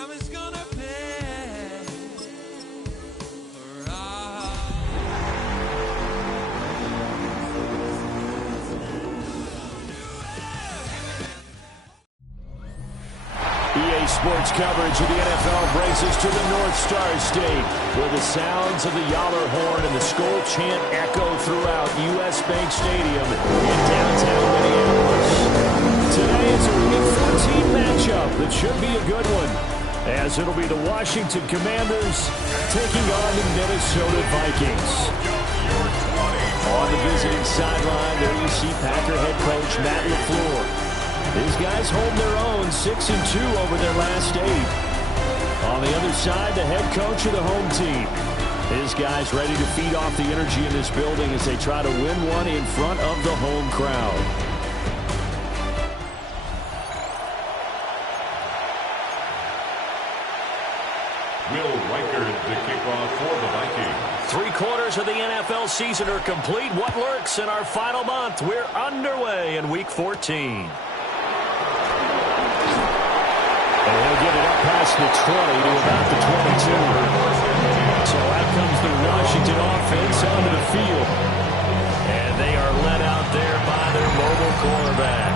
time is gonna pay for all. EA Sports coverage of the NFL brings us to the North Star State, where the sounds of the Yowler horn and the Skol chant echo throughout U.S. Bank Stadium in downtown Minneapolis. Today is a Week 14 matchup that should be a good one, as it'll be the Washington Commanders taking on the Minnesota Vikings. On the visiting sideline, there you see Packer head coach Matt LaFleur. These guys hold their own, 6-2 over their last 8. On the other side, the head coach of the home team. His guys ready to feed off the energy in this building as they try to win one in front of the home crowd. Will Riker to kick off for the Vikings. 3 quarters of the NFL season are complete. What lurks in our final month? We're underway in Week 14. And he'll get it up past the 20 to about the 22. So out comes the Washington offense onto the field. And they are led out there by their mobile quarterback.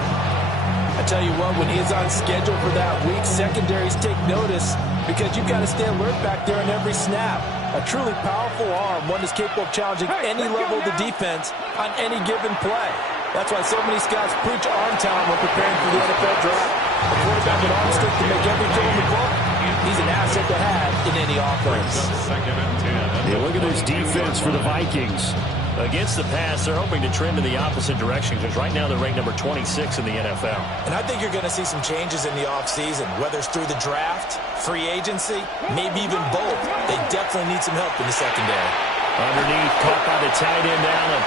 I tell you what, when he's on schedule for that week, secondaries take notice because you've got to stay alert back there in every snap. A truly powerful arm, one that's capable of challenging any level of the defense on any given play. That's why so many scouts preach arm talent when preparing for the NFL draft. A quarterback with arm strength to make every throw in the book, he's an asset to have in any offense. Yeah, look at this defense for the Vikings. Against the pass, they're hoping to trend in the opposite direction because right now they're ranked number 26 in the NFL. And I think you're going to see some changes in the offseason, whether it's through the draft, free agency, maybe even both. They definitely need some help in the secondary. Underneath, caught by the tight end, Allen.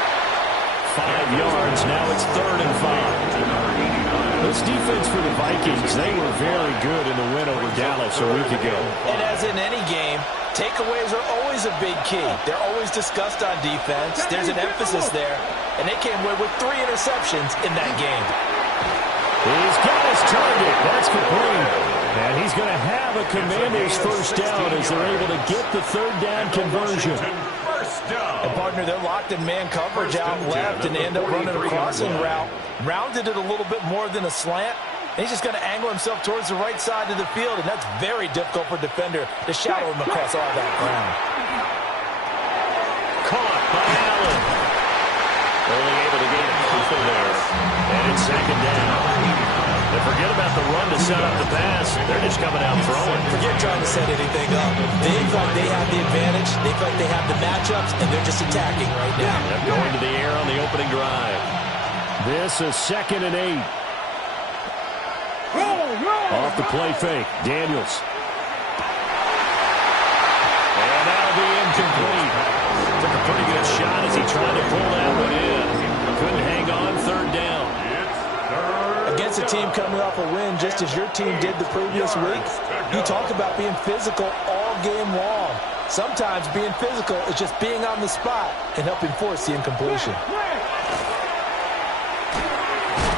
5 yards, now it's 3rd and 5. This defense for the Vikings, they were very good in the win over Dallas a week ago. And as in any game, takeaways are always a big key. They're always discussed on defense. There's an emphasis there. And they came away with 3 interceptions in that game. He's got his target. That's complete. And he's going to have a Commanders first down as they're able to get the 3rd down conversion. And partner, they're locked in man coverage out left, and they end up running a crossing route. Rounded it a little bit more than a slant. And he's just going to angle himself towards the right side of the field, and that's very difficult for a defender to shadow him across all that ground. Caught by Allen. Only able to get it quickly there. And it's 2nd down. And forget about the run to set up the pass. They're just coming out throwing. Forget trying to set anything up. They feel like they have the advantage. They feel like they have the matchups, and they're just attacking right now. They're going to the air on the opening drive. This is 2nd and 8. Off the play fake, Daniels. And that'll be incomplete. Took a pretty good shot as he tried to pull that one in. Couldn't hang on, 3rd down. Against a team coming off a win just as your team did the previous week, you talk about being physical all game long. Sometimes being physical is just being on the spot and helping force the incompletion.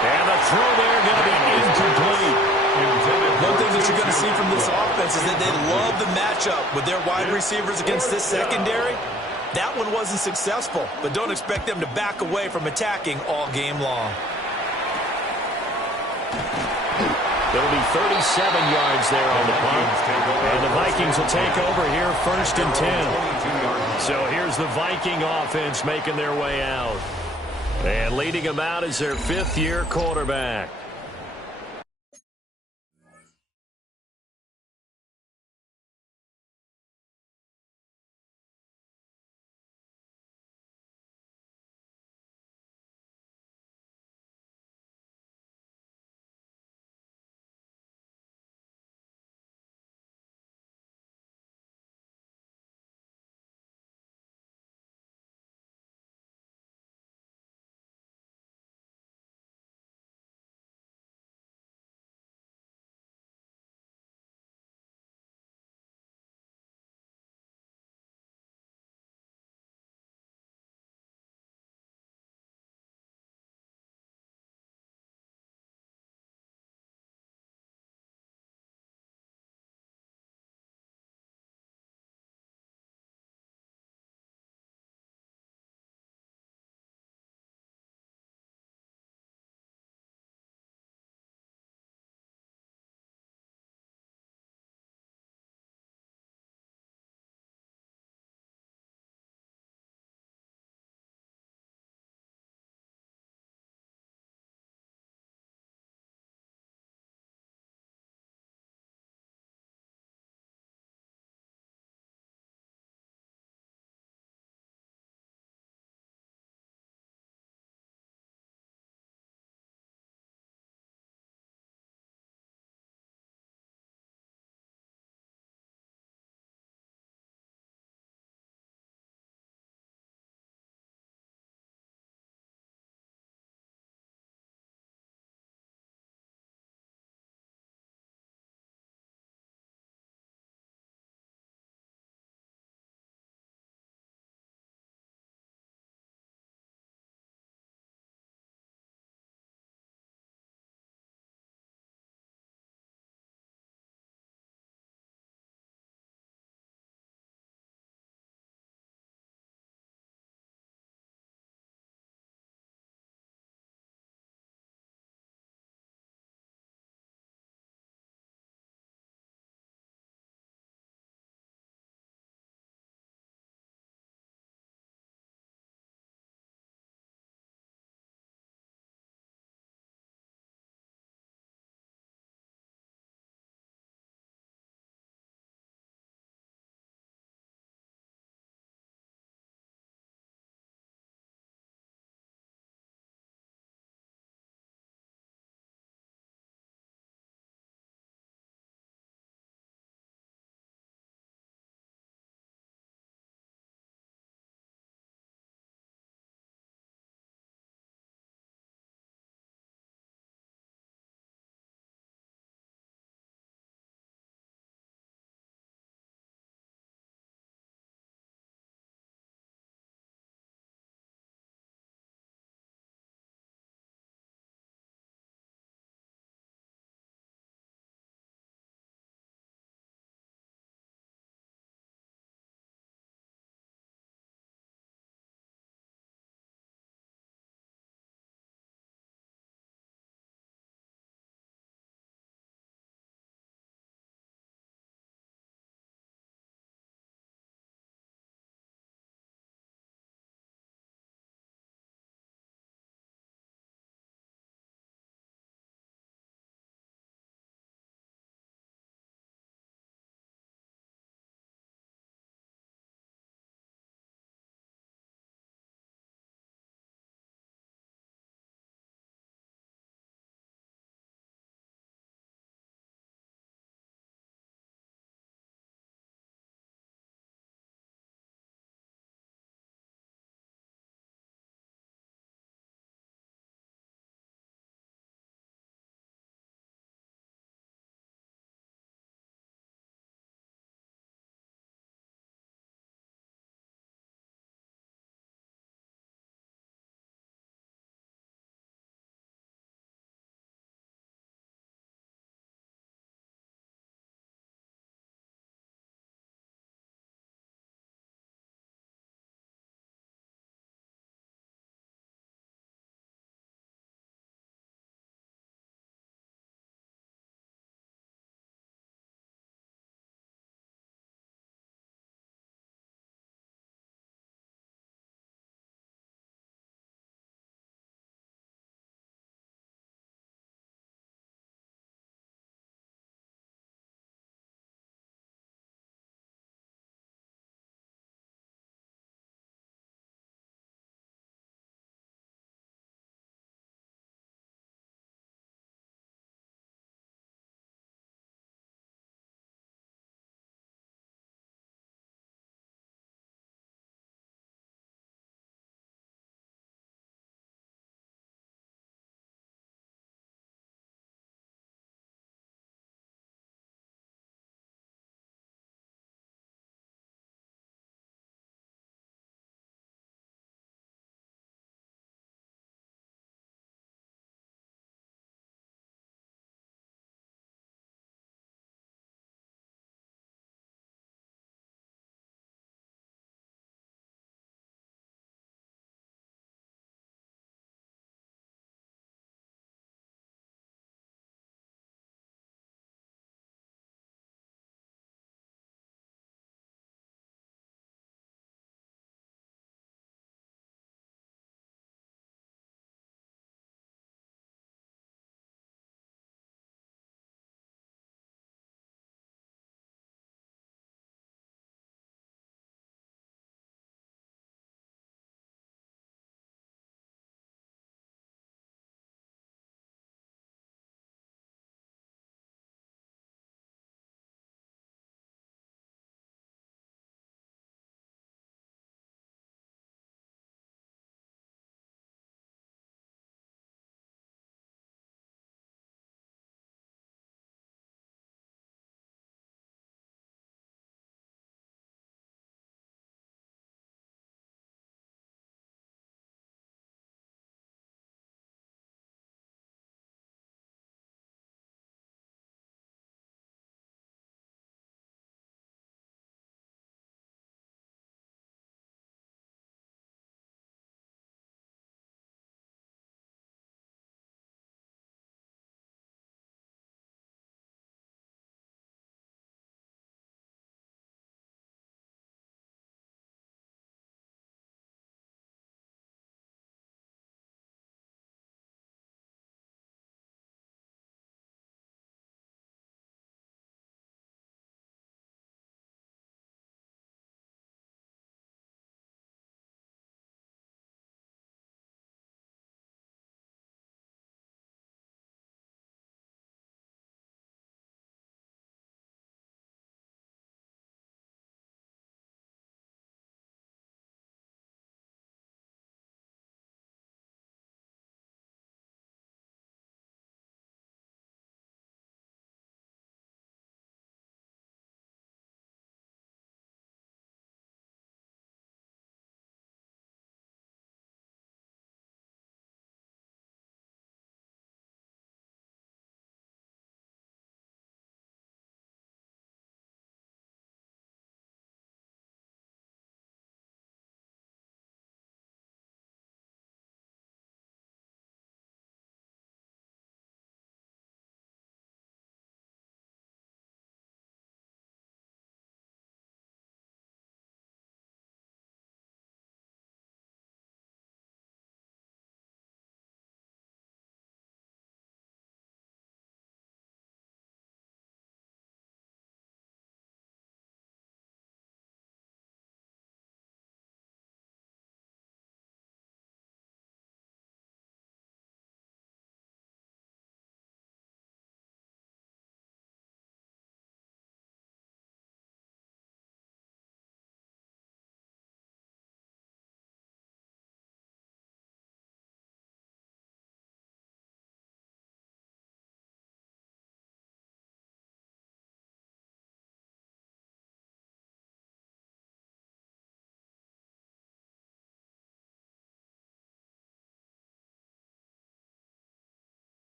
And the throw there going to be incomplete. One thing that you're going to see from this offense is that they love the matchup with their wide receivers against this secondary. That one wasn't successful, but don't expect them to back away from attacking all game long. It'll be 37 yards there on the punt. And the Vikings will take over here 1st and 10. So here's the Viking offense making their way out. And leading them out is their 5th-year quarterback.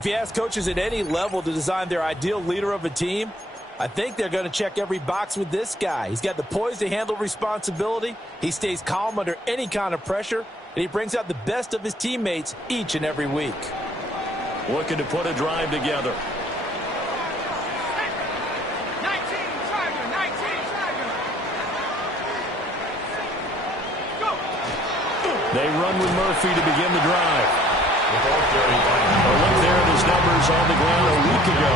If you ask coaches at any level to design their ideal leader of a team, I think they're going to check every box with this guy. He's got the poise to handle responsibility. He stays calm under any kind of pressure, and he brings out the best of his teammates each and every week. Looking to put a drive together. They run with Murphy to begin the drive. A look there at his numbers on the ground a week ago.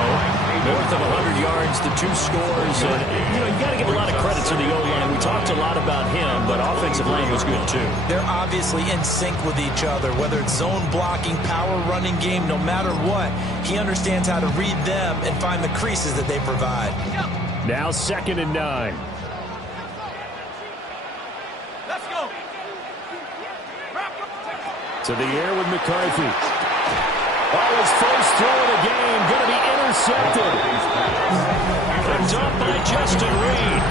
North of 100 yards, the 2 scores. And, you got to give a lot of credit to the O-line. We talked a lot about him, but offensive line was good, too. They're obviously in sync with each other, whether it's zone blocking, power running game, no matter what. He understands how to read them and find the creases that they provide. Now 2nd and 9. To the air with McCarthy. Oh, his first throw of the game going to be intercepted. Picked up by Justin Reed.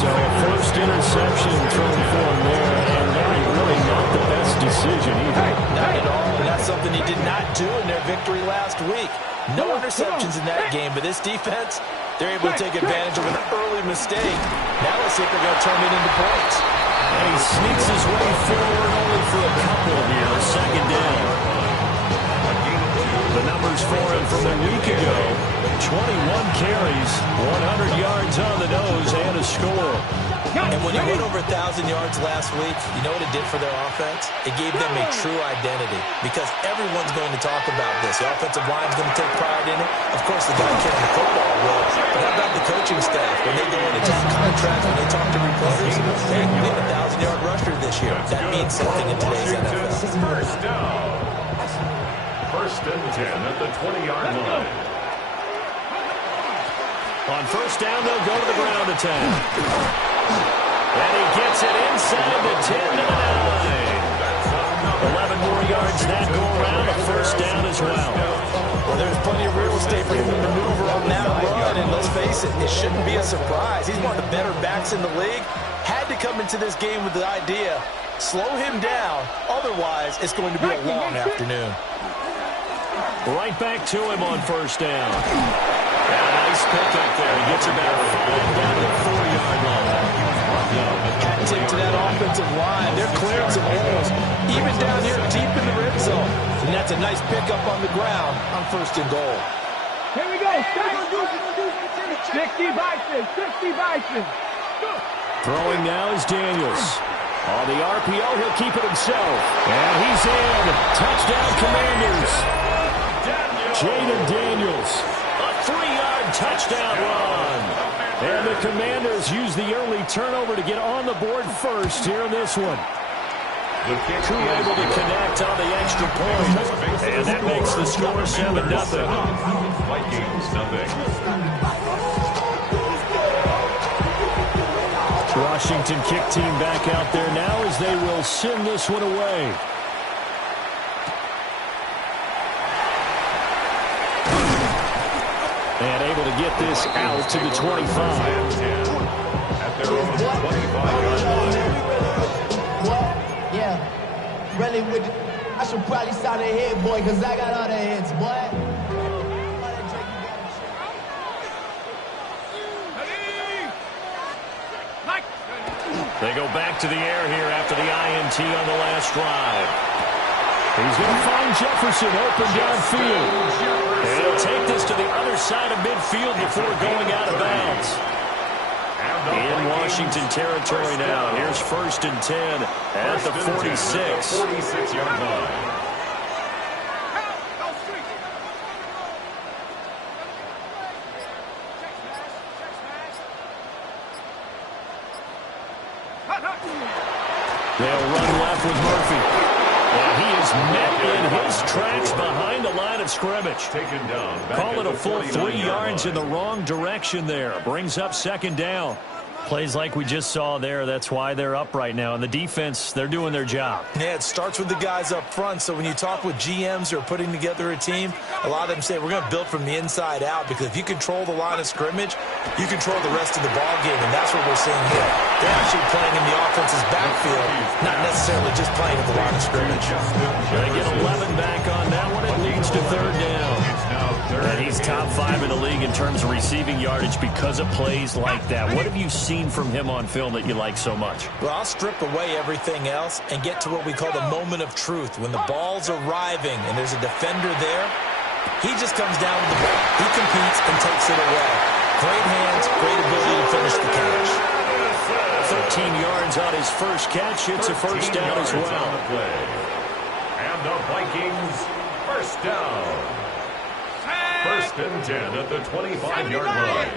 So first interception thrown for him there, and that really not the best decision either. Not at all, and that's something he did not do in their victory last week. No interceptions in that game, but this defense, they're able to take advantage of an early mistake. Now let's see if they're going to turn it into points. And he sneaks his way forward only for a couple here. 2nd down. The numbers for him from a week ago. 21 carries, 100 yards on the nose, and a score. And when he went over 1,000 yards last week, you know what it did for their offense? It gave them a true identity because everyone's going to talk about this. The offensive line's going to take pride in it. Of course, the guy carrying the football will. But how about the coaching staff? When they go into top contracts, when they talk to reporters, hey, we had a 1,000-yard rusher this year. That means something in today's NFL. First down. 1st and 10 at the 20-yard line. On 1st down, they'll go to the ground attack. And he gets it inside the 10 to the 9. 11 more yards that go around. A 1st down as well. Well, there's plenty of real estate for him to maneuver on that run. And let's face it, it shouldn't be a surprise. He's one of the better backs in the league. Had to come into this game with the idea, slow him down. Otherwise, it's going to be a long afternoon. Right back to him on 1st down. Nice pickup there. He gets about 5 down to the 4-yard line. Hat tip to that offensive line. They're clearing some holes, even down here deep in the red zone. And that's a nice pickup on the ground on 1st and goal. Here we go. 60 Vikings. 60 Vikings. Throwing now is Daniels. On the RPO, he'll keep it himself. And he's in. Touchdown, Commanders. Jaden Daniels. A 3-yard touchdown run. And the Commanders use the early turnover to get on the board first here in this one. Crew able to connect on the extra point. And that makes the score 7-0. Vikings nothing. Washington kick team back out there now as they will send this one away. And able to get this out to the 25. At their own 25-yard line. Yeah, really would. I should probably sign a head, boy, because I got all the heads, boy. They go back to the air here after the INT on the last drive. He's going to find Jefferson open downfield. And he'll take this to the other side of midfield before going out of bounds. In Washington territory now. Here's 1st and 10 at the 46. 46-yard line. They'll run left with Murphy. And he is met in his tracks behind the line of scrimmage. Taken down. Call it a full 3 yards in the wrong direction there. Brings up 2nd down. Plays like we just saw there. That's why they're up right now. And the defense, they're doing their job. Yeah, it starts with the guys up front. So when you talk with GMs who are putting together a team, a lot of them say we're going to build from the inside out, because if you control the line of scrimmage, you control the rest of the ball game, and that's what we're seeing here. They're actually playing in the offense's backfield, not necessarily just playing at the line of scrimmage. They get 11 back on that one. It leads to 3rd down. top 5 in the league in terms of receiving yardage because of plays like that. What have you seen from him on film that you like so much? Well, I'll strip away everything else and get to what we call the moment of truth. When the ball's arriving and there's a defender there, he just comes down with the ball. He competes and takes it away. Great hands, great ability to finish the catch. 13 yards on his first catch. It's a first down as well. And the Vikings, first down. First and 10 at the 25-yard line.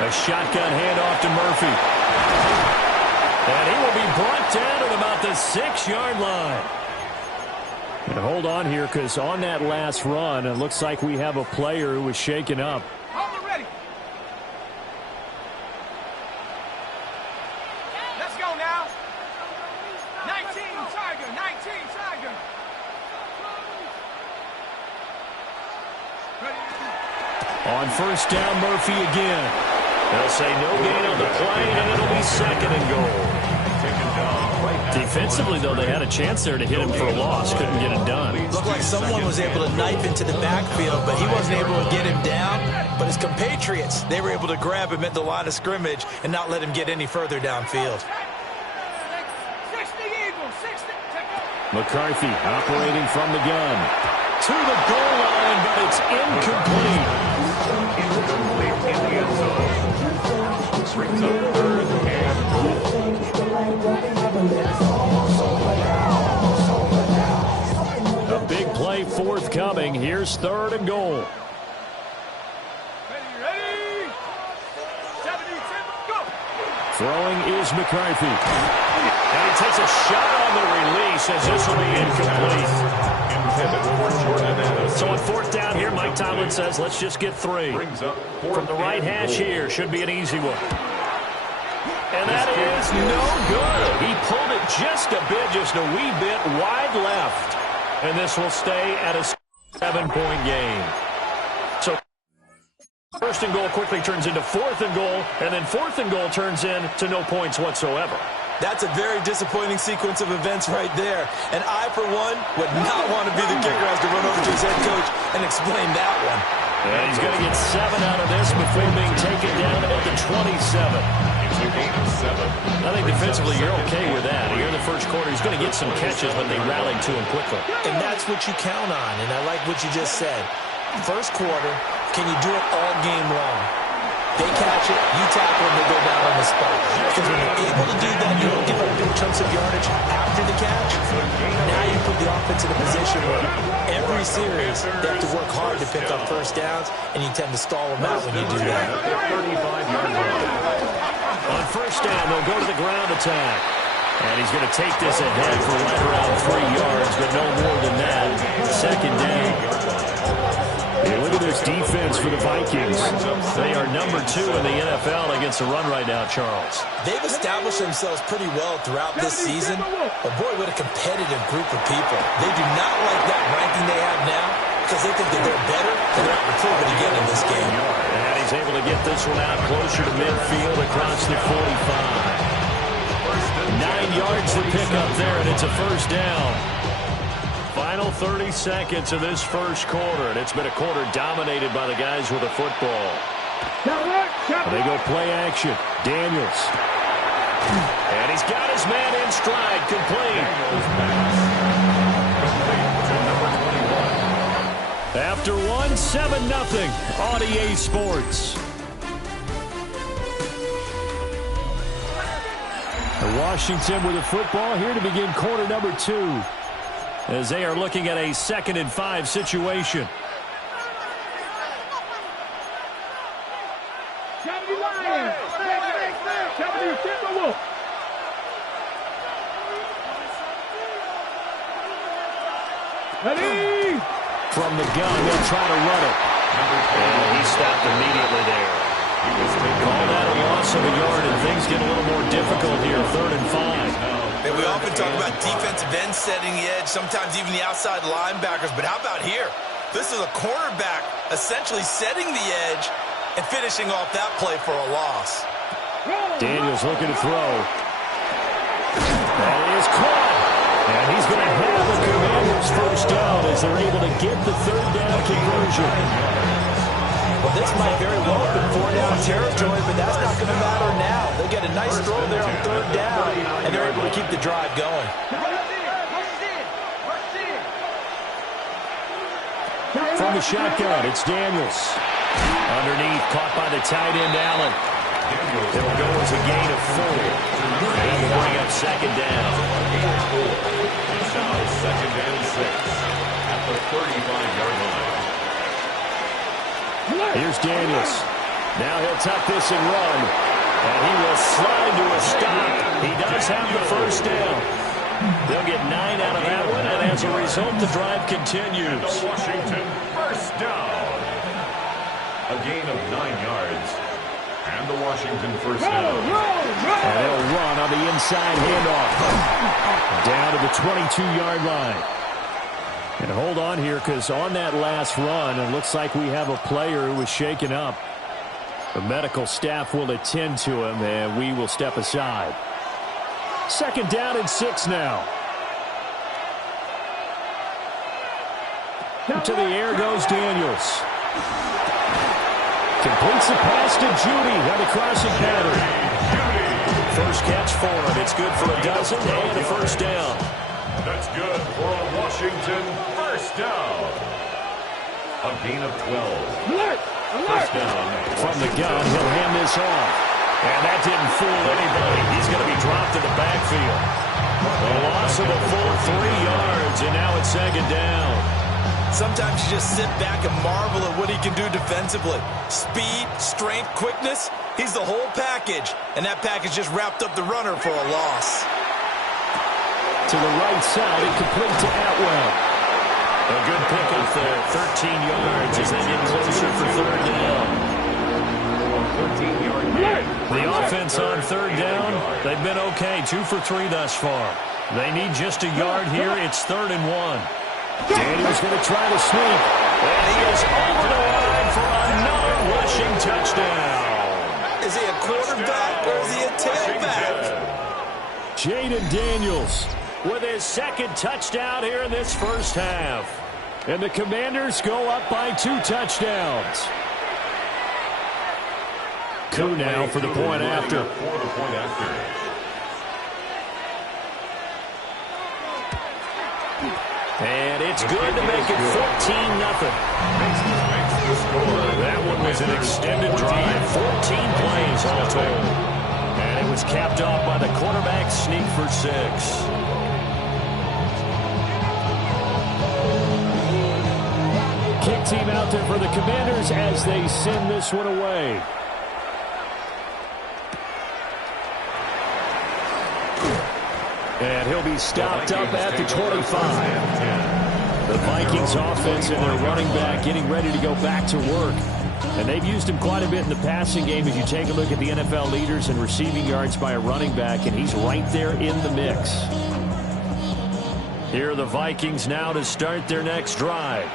A shotgun handoff to Murphy. And he will be brought down at about the 6-yard line. And hold on here, because on that last run, it looks like we have a player who was shaken up. Ready. Let's go now. 19 Tiger, 19 Tiger. On first down, Murphy again. They'll say no gain on the play, and it'll be second and goal. Defensively, though, they had a chance there to hit him for a loss. Couldn't get it done. Looked like someone was able to knife into the backfield, but he wasn't able to get him down. But his compatriots, they were able to grab him at the line of scrimmage and not let him get any further downfield. 60 Eagles, 60. McCarthy operating from the gun. To the goal line, but it's incomplete. Incomplete in the end zone. Brings up third and goal. A big play forthcoming. Here's third and goal. Ready. 70, go. Throwing is McCarthy. And he takes a shot on the release as this will be incomplete. So on fourth down here, Mike Tomlin says, let's just get 3. From the right hash here, should be an easy one. And that is no good. He pulled it just a bit, just a wee bit wide left. And this will stay at a 7-point game. So first and goal quickly turns into fourth and goal, and then fourth and goal turns into no points whatsoever. That's a very disappointing sequence of events right there. And I, for one, would not want to be the kicker as to run over to his head coach and explain that one. And he's going to get 7 out of this before being taken down at the 27. I think defensively you're okay with that. Here in the first quarter, he's going to get some catches, but they rallied to him quickly. And that's what you count on, and I like what you just said. First quarter, can you do it all game long? They catch it, you tackle them, they go down on the spot. Because when you're able to do that, you don't give up big chunks of yardage after the catch. Now you put the offense in a position where every series they have to work hard to pick up first downs, and you tend to stall them out when you do that. On first down, they'll go to the ground attack. And he's going to take this ahead for right around 3 yards, but no more than that. Second down. Hey, look at this defense for the Vikings. They are number 2 in the NFL against the run right now, Charles. They've established themselves pretty well throughout this season. But boy, what a competitive group of people. They do not like that ranking they have now because they think that they're better and they're not improving again in this game. And he's able to get this one out closer to midfield across the 45. 9 yards to pick up there, and it's a first down. Final 30 seconds of this first quarter, and it's been a quarter dominated by the guys with the football. They go play action. Daniels. And he's got his man in stride, complete. After 1, 7-0 on EA Sports. Washington with the football here to begin quarter number 2. As they are looking at a 2nd and 5 situation. Ready? From the gun, they'll try to run it. And he stopped immediately there. Call that a loss of a yard, and things get a little more difficult here, 3rd and 5. And we often talk about defensive ends setting the edge, sometimes even the outside linebackers. But how about here? This is a cornerback essentially setting the edge and finishing off that play for a loss. Daniels looking to throw. That is caught. And he's going to have the Commanders first down as they're able to get the third down conversion. Well, this might very well have been 4-down territory, but that's not going to matter now. They get a nice throw there on third down, and they're able to keep the drive going. From the shotgun, it's Daniels. Underneath, caught by the tight end, Allen. It'll go as a gain of 4. And we'll bring up second down. It's now second and 6 at the 35-yard line. Here's Daniels. Now he'll tuck this and run. And he will slide to a stop. He does have the first down. They'll get 9 out of that one, and as a result, the drive continues. The Washington first down. A gain of 9 yards. And the Washington first down. And they'll run on the inside handoff. Down to the 22-yard line. And hold on here, because on that last run, it looks like we have a player who was shaken up. The medical staff will attend to him, and we will step aside. Second down and 6 now. To the air goes Daniels. Completes the pass to Judy on the crossing pattern. First catch for him. It's good for a dozen and a first down. That's good for a Washington first down. A gain of 12. First down. From the gun, he'll hand this off. And that didn't fool anybody. He's going to be dropped in the backfield. A loss of a full 3 yards, and now it's second down. Sometimes you just sit back and marvel at what he can do defensively. Speed, strength, quickness, he's the whole package. And that package just wrapped up the runner for a loss. To the right side, and complete to Atwell. A good pickup there, 13 yards as they get closer for third down. 13-yard gain. The offense on third down, they've been okay, 2 for 3 thus far. They need just a yard here. It's 3rd and 1. Daniel's going to try to sneak, and he is over the line for another rushing touchdown. Is he a quarterback or is he a tailback? Jaden Daniels with his second touchdown here in this first half. And the Commanders go up by 2 touchdowns. Coup now for the point after. And it's good to make it 14-0. That one was an extended drive, 14 plays all told. And it was capped off by the quarterback sneak for 6. Kick team out there for the Commanders as they send this one away. And he'll be stopped up at the 25. The Vikings offense and their running back getting ready to go back to work. And they've used him quite a bit in the passing game as you take a look at the NFL leaders in receiving yards by a running back, and he's right there in the mix. Here are the Vikings now to start their next drive.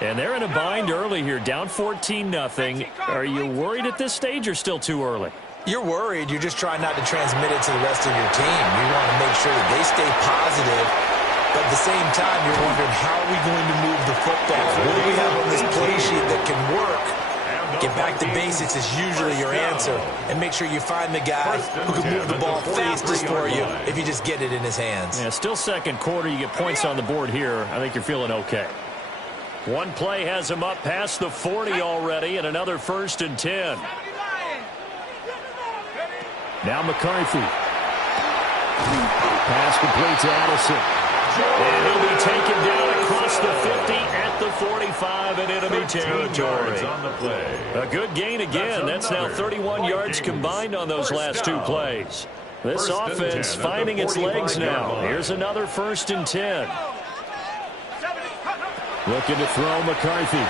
And they're in a bind early here, down 14-0. Are you worried at this stage or still too early? You're worried. You're just trying not to transmit it to the rest of your team. You want to make sure that they stay positive. But at the same time, you're wondering, how are we going to move the football? What do we have on this play sheet that can work? Get back to basics is usually your answer. And make sure you find the guy who can move the ball fastest for you if you just get it in his hands. Yeah, still second quarter. You get points on the board here. I think you're feeling okay. One play has him up past the 40 already, and another 1st and 10. Now McCarthy. Pass complete to Addison. And he'll be taken down across the 50 at the 45 in enemy territory. A good gain again. That's now 31 yards combined on those last 2 plays. This offense finding its legs now. Here's another 1st and 10. Looking to throw McCarthy.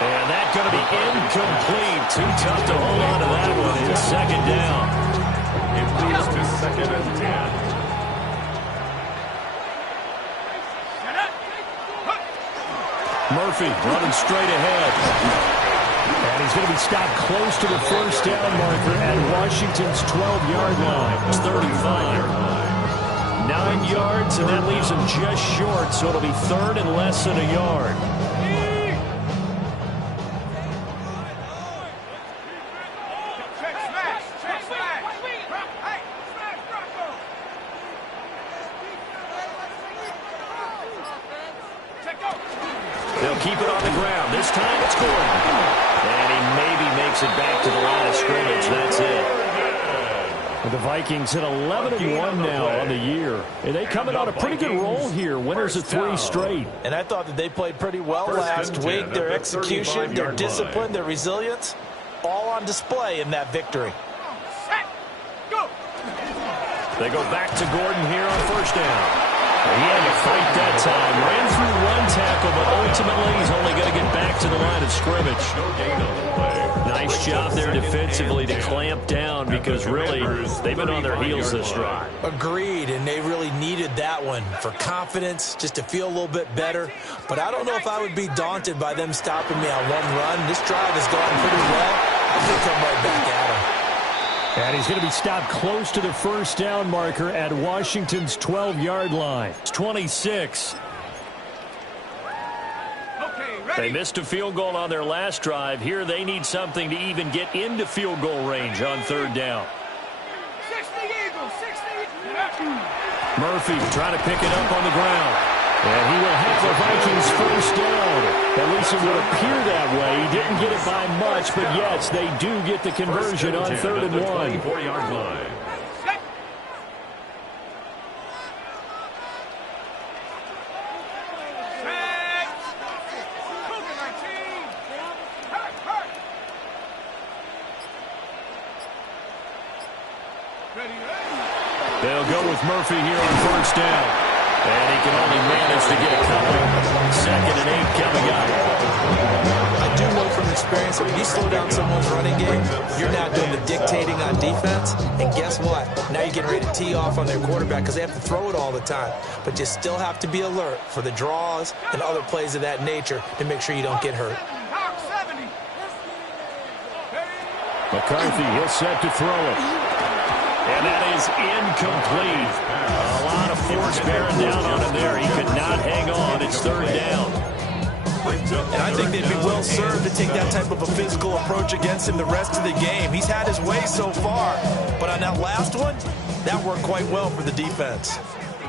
And that's going to be incomplete. Too tough to hold on to that one. It's second down. It moves to 2nd and 10. Murphy running straight ahead. And he's going to be stopped close to the first down marker at Washington's 12-yard line. It's 35. 9 yards, and that leaves them just short, so it'll be third and less than a yard. They'll keep it on the ground. This time it's Gordon. And he maybe makes it back to the line of scrimmage. That's it. The Vikings hit 11-1 now on the year. And they coming on a pretty good roll here. Winners of 3 straight. And I thought that they played pretty well last week. Their execution, their discipline, their resilience, all on display in that victory. They go back to Gordon here on first down. He had to fight that time. Ran through 1 tackle, but ultimately he's only going to get back to the line of scrimmage. Nice job there defensively to clamp down because really they've been on their heels this drive. Agreed, and they really needed that one for confidence, just to feel a little bit better. But I don't know if I would be daunted by them stopping me on 1 run. This drive has gone pretty well. I'm going to come right back at them. And he's going to be stopped close to the first down marker at Washington's 12-yard line. It's 26. They missed a field goal on their last drive. Here they need something to even get into field goal range on third down. 60 Eagles, 60. Murphy trying to pick it up on the ground. And he will have the Vikings first down. At least it would appear that way. He didn't get it by much, but yes, they do get the conversion on 3rd and 1. 24-yard line. They'll go with Murphy here on first down. And he can only manage to get a couple. 2nd and 8 coming up. I do know from experience that when you slow down someone's running game, you're now doing the dictating on defense. And guess what? Now you're getting ready to tee off on their quarterback because they have to throw it all the time. But you still have to be alert for the draws and other plays of that nature to make sure you don't get hurt. McCarthy, he'll set to throw it. And that is incomplete. A lot of force bearing down on him there. He could not hang on. It's 3rd down. And I think they'd be well served to take that type of a physical approach against him the rest of the game. He's had his way so far, but on that last one, that worked quite well for the defense.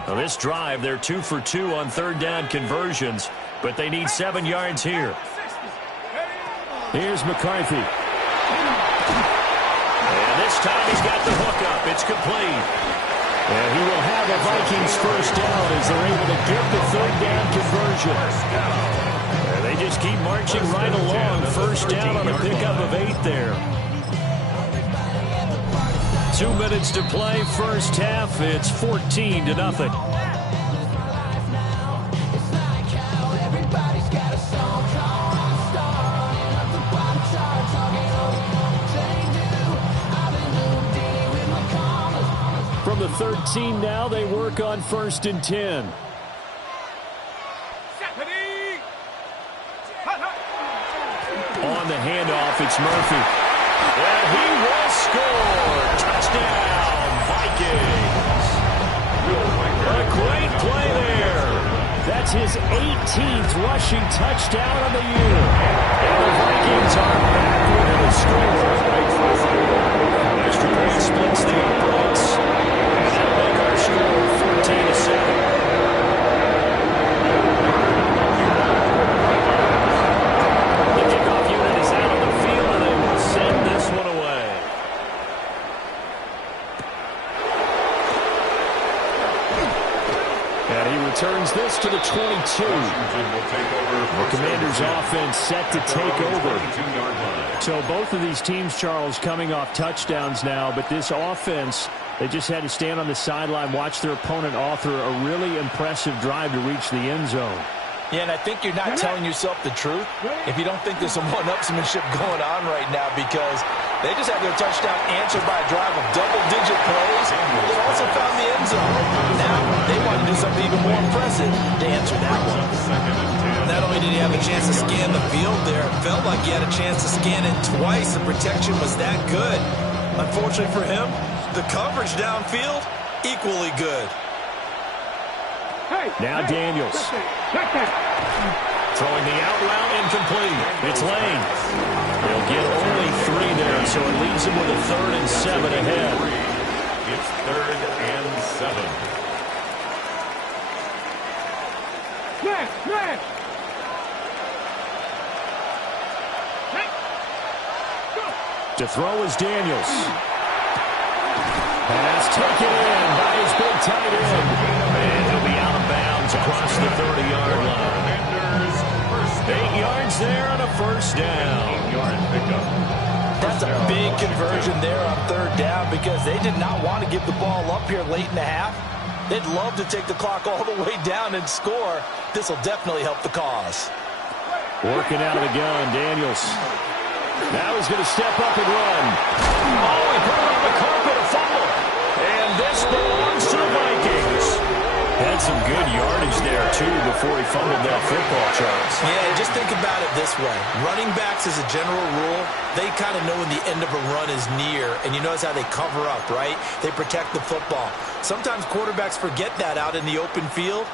Now this drive, they're 2 for 2 on 3rd down conversions, but they need 7 yards here. Here's McCarthy. And this time he's got the hook up. It's complete. And he will have a Vikings first down as they're able to get the 3rd down conversion. And they just keep marching right along. First down on a pickup of 8 there. 2 minutes to play, first half. It's 14-0. From the 13 now, they work on 1st and 10. On the handoff, it's Murphy. And he will score. Touchdown, Vikings. A great play there. That's his 18th rushing touchdown of the year. And the Vikings are back within a score. Mr. Gray splits the uprights. And that'll make our score 14-7. Turns this to the 22. The Commanders offense set to take over. So both of these teams, Charles, coming off touchdowns now, but this offense, they just had to stand on the sideline, watch their opponent author a really impressive drive to reach the end zone. Yeah, and I think you're not telling yourself the truth if you don't think there's some one-upsmanship going on right now, because they just had their touchdown answered by a drive of double-digit plays. They also found the end zone. Now they want to do something even more impressive to answer that one. Not only did he have a chance to scan the field there, it felt like he had a chance to scan it twice. The protection was that good. Unfortunately for him, the coverage downfield, equally good. Now Daniels. Throwing the out route incomplete. It's Lane. They'll get only 3 there, so it leaves them with a 3rd and 7 ahead. It's 3rd and 7. To throw is Daniels. Pass taken in by his big tight end. And he'll be out of bounds across the 30-yard line. 8 yards there on a first down. 8-yard pickup. That's a big conversion there on 3rd down because they did not want to give the ball up here late in the half. They'd love to take the clock all the way down and score. This will definitely help the cause. Working out of the gun, Daniels. Now he's going to step up and run. Oh, he put it on the carpet, a fumble. And this belongs to the Vikings. Had some good yardage there, too, before he fumbled that football, Charles. Yeah, just think about it this way. Running backs, as a general rule, they kind of know when the end of a run is near, and you notice how they cover up, right? They protect the football. Sometimes quarterbacks forget that out in the open field.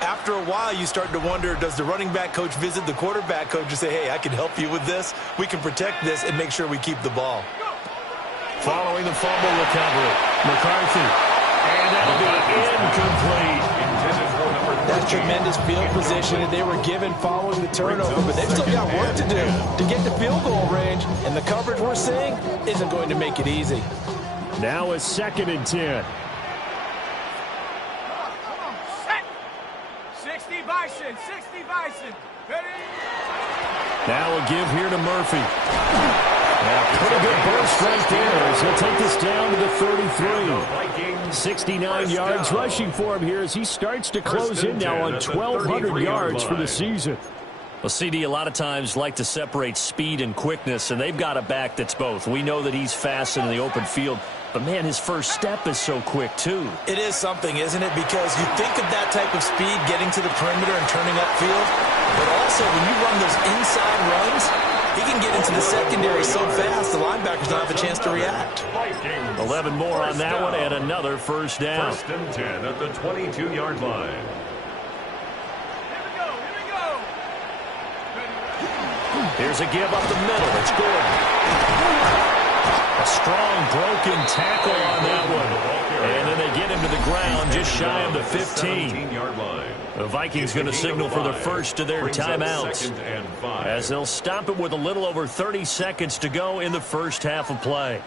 After a while, you start to wonder, does the running back coach visit the quarterback coach and say, hey, I can help you with this. We can protect this and make sure we keep the ball. Following the fumble recovery, McCarthy. And that'll be incomplete. That's tremendous field position that they were given following the turnover, but they've still got work to do to get the field goal range, and the coverage we're seeing isn't going to make it easy. Now a 2nd and 10. 60 Bison, 60 Bison. Ready? Now a give here to Murphy. And a pretty good burst right there as he'll take this down to the 33. 69 yards rushing for him here as he starts to close in now on 1,200 yards for the season. Well, CD, a lot of times like to separate speed and quickness, and they've got a back that's both. We know that he's fast in the open field, but, man, his first step is so quick, too. It is something, isn't it? Because you think of that type of speed getting to the perimeter and turning upfield, but also when you run those inside runs, he can get into the secondary so fast the linebackers don't have a chance to react. 11 more on that one and another first down. 1st and 10 at the 22-yard line. Here's a give up the middle. It's good. A strong broken tackle on that one. And then they get him to the ground just shy of the 15. The Vikings going to signal for the first of their timeouts as they'll stop it with a little over 30 seconds to go in the first half of play.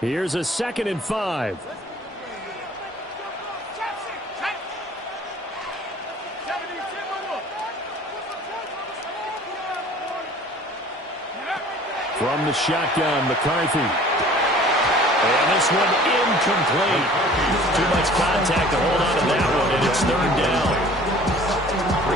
Here's a 2nd and 5. From the shotgun, McCarthy. And this one incomplete. Too much contact to hold on to that one, and it's 3rd down.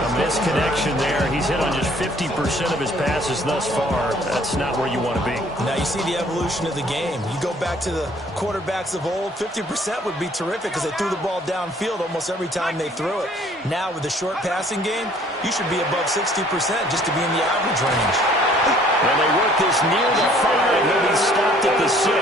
A misconnection there. He's hit on just 50% of his passes thus far. That's not where you want to be. Now you see the evolution of the game. You go back to the quarterbacks of old, 50% would be terrific because they threw the ball downfield almost every time they threw it. Now with the short passing game, you should be above 60% just to be in the average range. And they work this near the 5. He'll be stopped at the 6.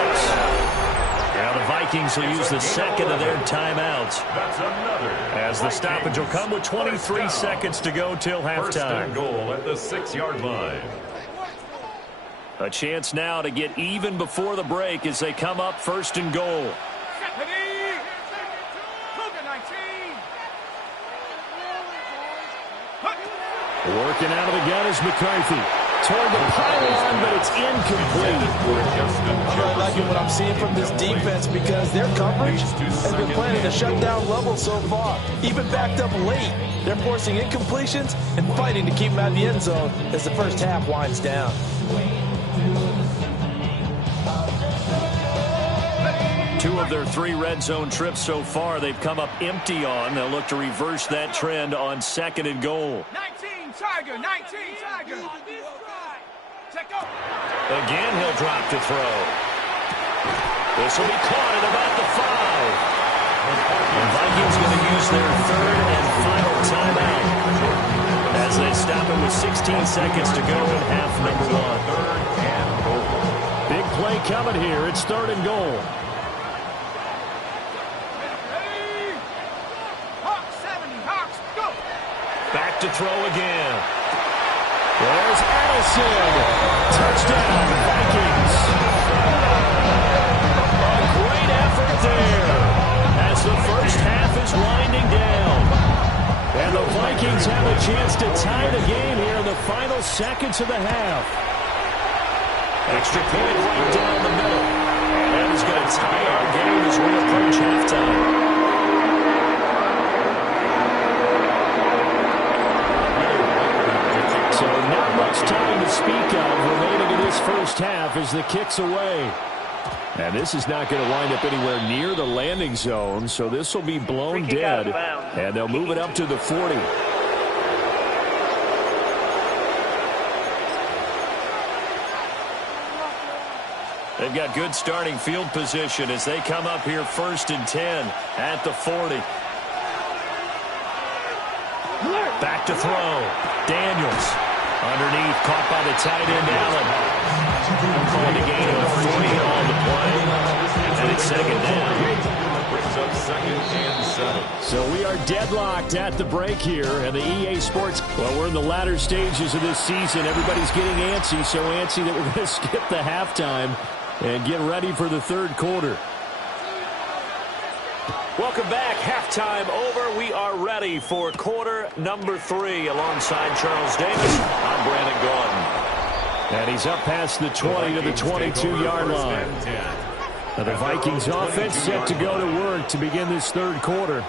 Now the Vikings will use the second of their timeouts. That's another. As the stoppage will come with 23 seconds to go till halftime. 1st and goal at the 6-yard line. A chance now to get even before the break as they come up 1st and goal. Working out of the gun is McCarthy. Toward the pylon, but it's incomplete. I'm really liking what I'm seeing from this defense because their coverage has been playing at a shutdown level so far. Even backed up late, they're forcing incompletions and fighting to keep them out of the end zone as the first half winds down. Two of their 3 red zone trips so far they've come up empty on. They'll look to reverse that trend on 2nd and goal. 19 Tiger, 19 Tiger. Again, he'll drop to throw. This will be caught at about the 5. The Vikings going to use their 3rd and final timeout as they stop it with 16 seconds to go in half number 1. Big play coming here. It's 3rd and goal. Hawks 70, Hawks, go! Back to throw again. There's Addison. Touchdown, Vikings. A great effort there as the first half is winding down. And the Vikings have a chance to tie the game here in the final seconds of the half. Extra point right down the middle. And that is going to tie our game as we approach halftime. So not much time to speak of remaining in this first half as the kick's away. And this is not going to wind up anywhere near the landing zone, so this will be blown dead. And they'll move it up to the 40. They've got good starting field position as they come up here 1st and 10 at the 40. Back to throw. Daniels. Underneath, caught by the tight end, Allen. Calling the gain of 40 on the play. And it's 2nd down. Brings up 2nd and 7. So we are deadlocked at the break here. And the EA Sports, well, we're in the latter stages of this season. Everybody's getting antsy, so antsy that we're going to skip the halftime and get ready for the 3rd quarter. Welcome back. Halftime over. We are ready for quarter number 3 alongside Charles Davis. I'm Brandon Gaudin. And he's up past the 20 to the 22-yard line. Now the Vikings offense set to go to work to begin this 3rd quarter.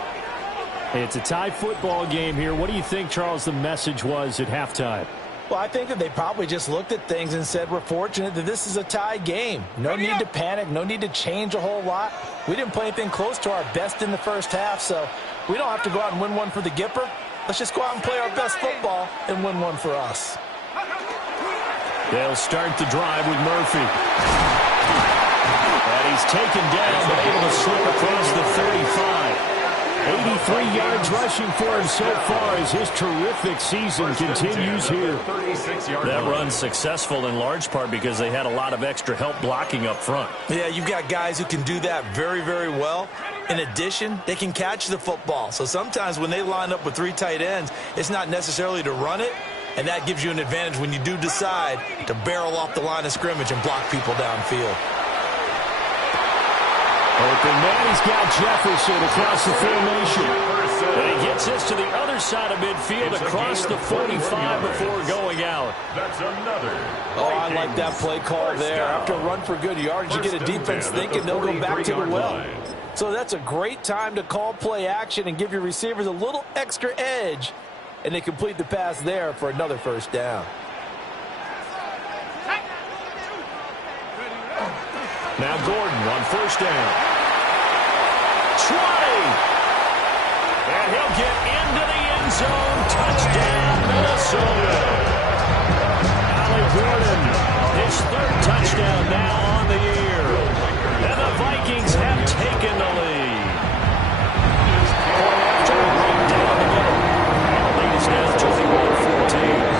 It's a tie football game here. What do you think, Charles, the message was at halftime? Well, I think that they probably just looked at things and said, we're fortunate that this is a tie game. No need to panic. No need to change a whole lot. We didn't play anything close to our best in the first half, so we don't have to go out and win one for the Gipper. Let's just go out and play our best football and win one for us. They'll start the drive with Murphy. And he's taken down, but able to slip across the 35. 83 yards rushing for him so far as his terrific season continues here. That run's successful in large part because they had a lot of extra help blocking up front. Yeah, you've got guys who can do that very, very well. In addition, they can catch the football. So sometimes when they line up with 3 tight ends, it's not necessarily to run it, and that gives you an advantage when you do decide to barrel off the line of scrimmage and block people downfield. Open man, he's got Jefferson across the formation. And he gets this to the other side of midfield across the 45 before going out. That's another. Oh, I like that play call there. After a run for good yardage, you get a defense thinking they'll go back to the well. So that's a great time to call play action and give your receivers a little extra edge. And they complete the pass there for another 1st down. Now Gordon on 1st down. 20. And he'll get into the end zone. Touchdown, Minnesota. Alec Gordon, his 3rd touchdown now on the year. And the Vikings have taken the lead. After right down the middle. And the lead is now 21-14.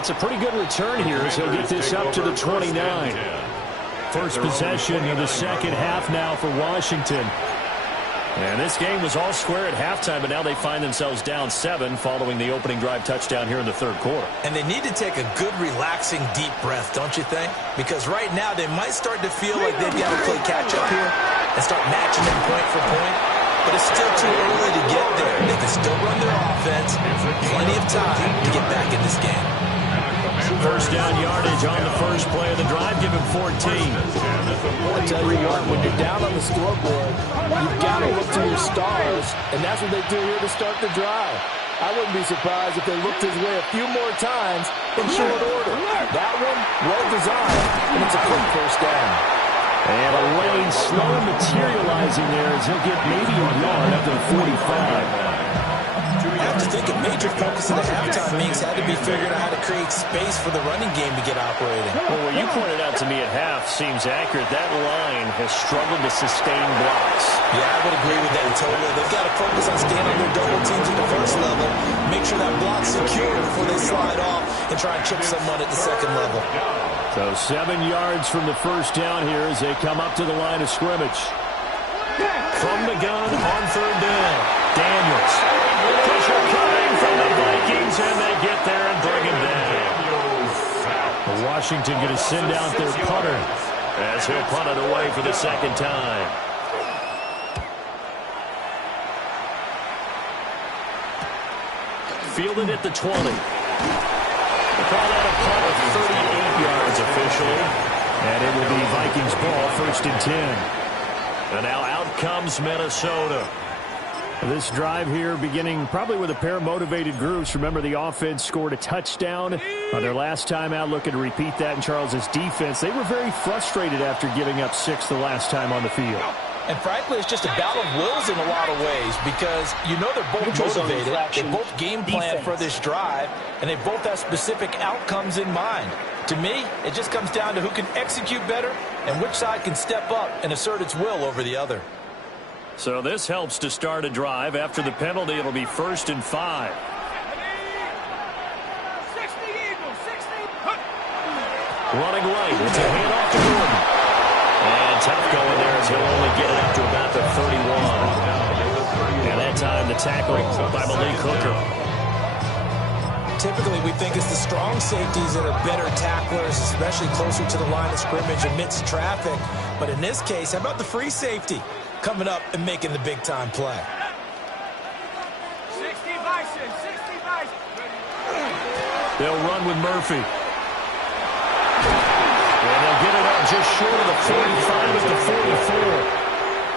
It's a pretty good return here as he'll get this up to the 29. First possession of the 2nd half now for Washington. And this game was all square at halftime, but now they find themselves down 7 following the opening drive touchdown here in the 3rd quarter. And they need to take a good, relaxing, deep breath, don't you think? Because right now they might start to feel like they've got to play catch-up here and start matching them point for point. But it's still too early to get there. They can still run their offense. Plenty of time to get back in this game. 1st down yardage on the first play of the drive. Give him 14. I tell you what, when you're down on the scoreboard, you've got to look to your stars, and that's what they do here to start the drive. I wouldn't be surprised if they looked his way a few more times in short order. That one, well designed, and it's a quick 1st down. And a lane slow materializing there as he'll get maybe a yard up to the 45. to think a major focus in the halftime meetings had to be figuring out how to create space for the running game to get operating. Well, what you pointed out to me at half seems accurate. That line has struggled to sustain blocks. Yeah, I would agree with that totally. They've got to focus on staying on their double teams at the first level, make sure that block's secure before they slide off and try and chip someone at the second level. So 7 yards from the first down here as they come up to the line of scrimmage. From the gun on third down, Daniels. Pressure coming from the Vikings, and they get there and bring him down. Washington going to send out their punter as he'll punt it away for the second time. Fielded at the 20. They call that a punt of 38 yards officially. And it will be Vikings ball, 1st and 10. And now out comes Minnesota. This drive here beginning probably with a pair of motivated groups. Remember, the offense scored a touchdown on their last time out, looking to repeat that in Charles's defense. They were very frustrated after giving up 6 the last time on the field. And frankly, it's just a battle of wills in a lot of ways because you know they're both motivated. They both game plan for this drive, and they both have specific outcomes in mind. To me, it just comes down to who can execute better and which side can step up and assert its will over the other. So this helps to start a drive. After the penalty, it'll be 1st and 5. 60 Eagles, 60. Running right. It's a handoff to Gordon. And tough going there as he'll only get it up to about the 31. And that time the tackle by Malik Hooker. Typically, we think it's the strong safeties that are better tacklers, especially closer to the line of scrimmage amidst traffic. But in this case, how about the free safety coming up and making the big-time play? 60 Bison, 60 Bison. They'll run with Murphy. And they'll get it up just short of the 45 at the 44.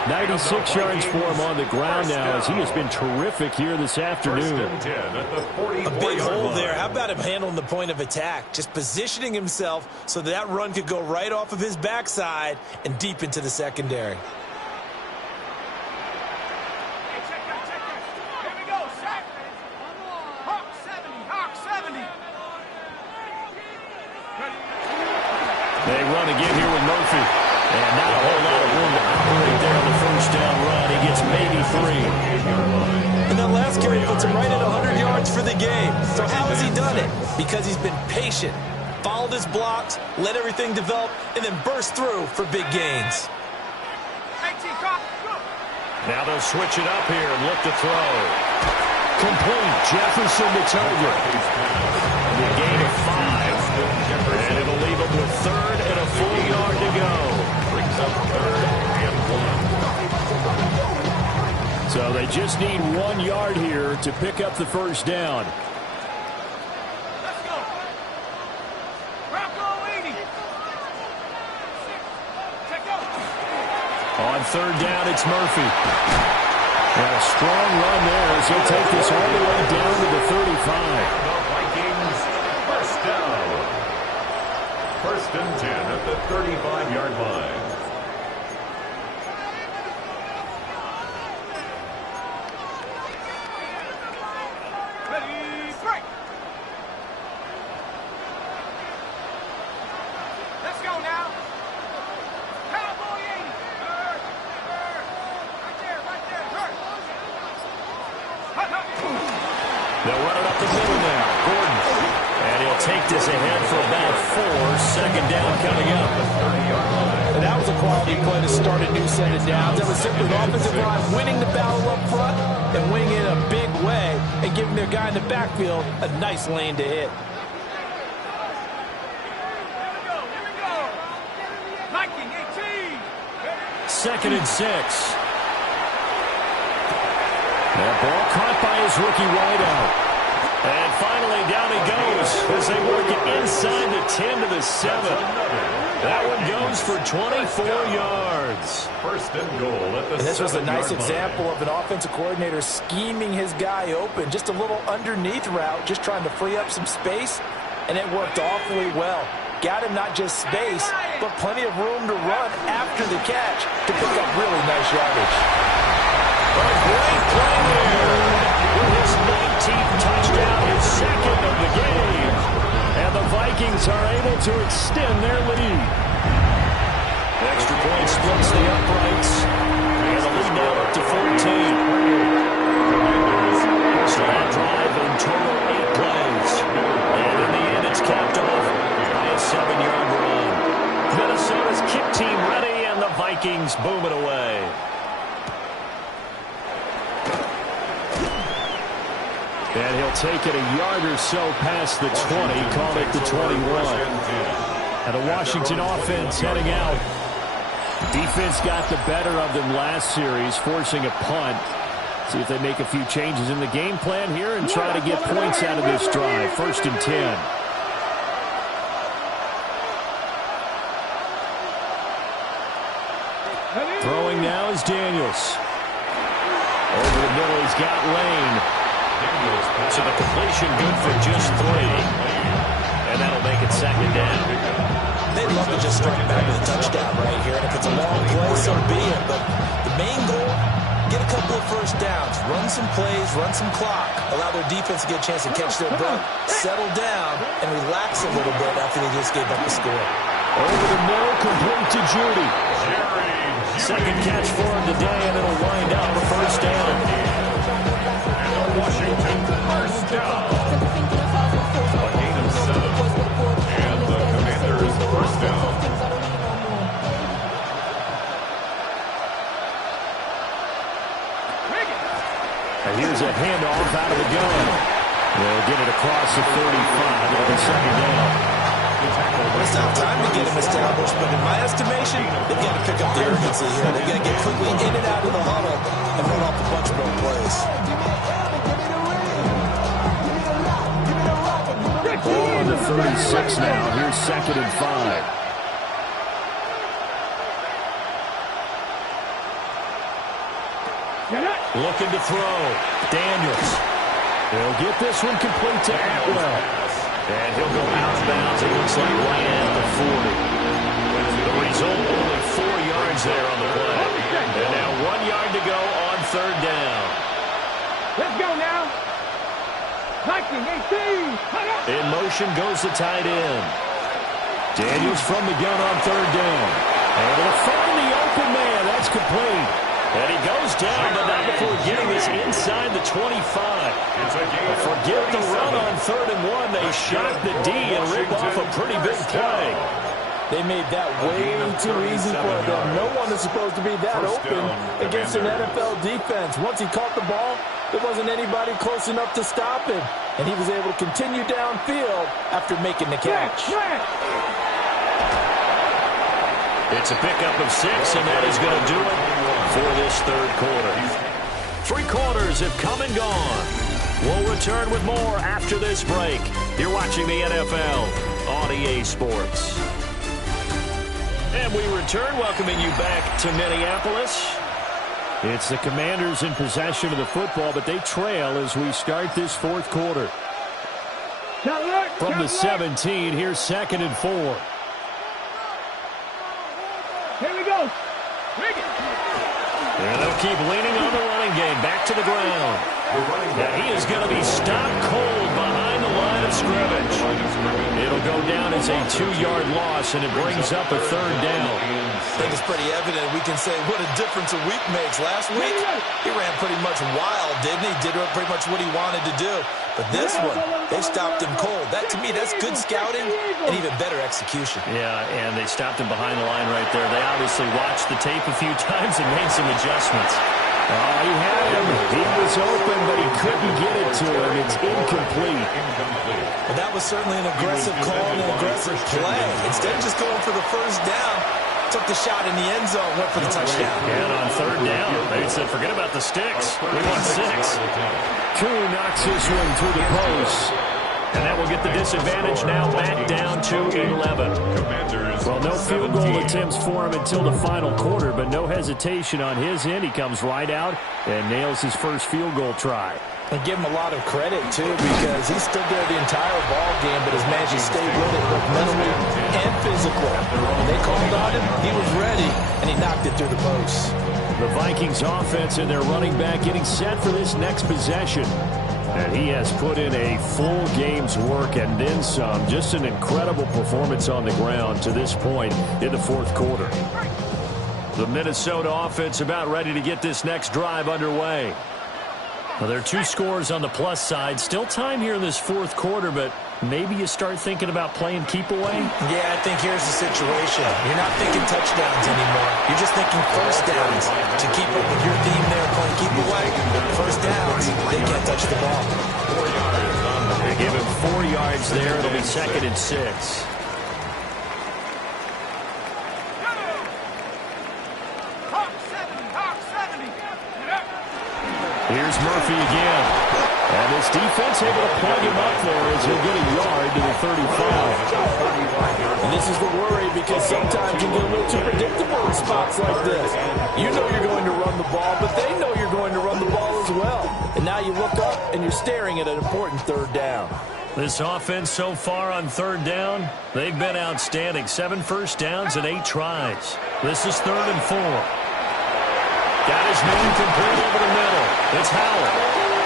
96 yards for him on the ground now as he has been terrific here this afternoon. A big hole there. How about him handling the point of attack? Just positioning himself so that run could go right off of his backside and deep into the secondary. Here we go, sack. Hawk 70, Hawk 70. They run again here with Murphy. And not a whole lot of room to operate there on the first down run. He gets maybe 3. And that last carry puts him right at 100 yards for the game. So how has he done it? Because he's been patient, followed his blocks, let everything develop, and then burst through for big gains. Now they'll switch it up here and look to throw. Complete. Jefferson the target. The gain of 5. And it'll leave him with 3rd and a full yard to go. So they just need 1 yard here to pick up the first down. Let's go. Bronco 80. Check out. On 3rd down, it's Murphy. And a strong run there as he'll take this all the way down to the 35. The Vikings, first down. 1st and 10 at the 35-yard line. Ready, break. Let's go now. Cowboy 80. Right there, right there. They'll run it up the middle now. Gordon. And he'll take this ahead for about 4. 2nd down coming up. And that was a quality play to start a new set of downs. That was simply the offensive line winning the battle up front and winning it in a big way and giving their guy in the backfield a nice lane to hit. Here we go. Viking 18. 2nd and 6. That ball caught by his rookie wideout. And finally, down he goes as they work it inside the 10 to the 7. That one goes for 24 yards. 1st and goal at the 7-yard line. And this was a nice example of an offensive coordinator scheming his guy open. Just a little underneath route, just trying to free up some space, and it worked awfully well. Got him not just space, but plenty of room to run after the catch to pick up really nice yardage. A great play there with his Vikings are able to extend their lead. Extra point splits the uprights. And the lead now up to 14. So that drive in total 8 plays. And in the end, it's capped off by a 7-yard run. Minnesota's kick team ready, and the Vikings boom it away. And he'll take it a yard or so past the 20, call it the 21. And the Washington offense heading out. Defense got the better of them last series, forcing a punt. See if they make a few changes in the game plan here and try to get points out of this drive. 1st and 10. Throwing now is Daniels. Over the middle, he's got Lane. So the completion good for just 3. And that'll make it 2nd down. They'd love to just strike back with a touchdown right here. And if it's a long play, so be it. But the main goal, get a couple of first downs, run some plays, run some clock, allow their defense to get a chance to catch their breath, settle down, and relax a little bit after they just gave up the score. Over the middle, complete to Judy. Second catch for him today, and it'll wind up a 1st down. And Washington 1st down. A gain of 7. And the Commanders 1st down. And here's a handoff out of the gun. They'll get it across the 35. It'll be 2nd down. It's not time to get him established, but in my estimation, they've got to pick up the urgency here. They've got to get quickly in and out of the huddle and run off a bunch more plays. Ball on the 36 now. Here's 2nd and 5. Looking to throw. Daniels. They'll get this one complete to Atwell. And he'll go out of bounds. It looks like right at the 40. The result, only 4 yards there on the play. And now 1 yard to go on 3rd down. Let's go now. 19, 18. In motion goes the tight end. Daniels from the gun on 3rd down. And they'll find the open man. That's complete. And he goes down, but not before getting this inside the 25. Forget the run on 3rd and 1. They shot the D and rip off a pretty big play. They made that way too easy for them. No one is supposed to be that open against an NFL defense. Once he caught the ball, there wasn't anybody close enough to stop him. And he was able to continue downfield after making the catch. It's a pickup of 6, and that is going to do it for this 3rd quarter. 3 quarters have come and gone. We'll return with more after this break. You're watching the NFL on EA Sports. And we return, welcoming you back to Minneapolis. It's the Commanders in possession of the football, but they trail as we start this 4th quarter. From the 17, here's 2nd and 4. Here we go. And they'll keep leaning on the running game. Back to the ground. Now he is going to be stopped cold behind the line of scrimmage. It'll go down as a 2-yard loss, and it brings up a 3rd down. I think it's pretty evident. We can say what a difference a week makes. Last week, he ran pretty much wild, didn't he? Did pretty much what he wanted to do. But this one, they stopped him cold. That, to me, that's good scouting and even better execution. Yeah, and they stopped him behind the line right there. They obviously watched the tape a few times and made some adjustments. Oh, he had him. He was open, but he couldn't get it to him. It's incomplete. Well, that was certainly an aggressive call and an aggressive play. Instead of just going for the 1st down, took the shot in the end zone, went for the touchdown. And on 3rd down, they said, forget about the sticks. We want 6. Koo knocks this one through the post. And that will get the disadvantage now back down to 11. Well, no field goal attempts for him until the final quarter, but no hesitation on his end. He comes right out and nails his first field goal try. And give him a lot of credit, too, because he stood there the entire ball game, but has managed to stay with it both mentally and physically. When they called on him, he was ready, and he knocked it through the post. The Vikings offense and their running back getting set for this next possession. And he has put in a full game's work and then some. Just an incredible performance on the ground to this point in the fourth quarter. The Minnesota offense about ready to get this next drive underway. Well, there are 2 scores on the plus side. Still time here in this fourth quarter, but maybe you start thinking about playing keep away? Yeah, I think here's the situation. You're not thinking touchdowns anymore. You're just thinking first downs. To keep up with your theme there, playing keep away, first downs, they can't touch the ball. They give him 4 yards there. It'll be 2nd and 6. Here's Murphy again. And this defense able to plug him up there as he'll get a yard to the 35. And this is the worry because sometimes you get a little too predictable in spots like this. You know you're going to run the ball, but they know you're going to run the ball as well. And now you look up and you're staring at an important third down. This offense so far on third down, they've been outstanding. 7 first downs and 8 tries. This is 3rd and 4. Got his man complete over the middle. It's Howard.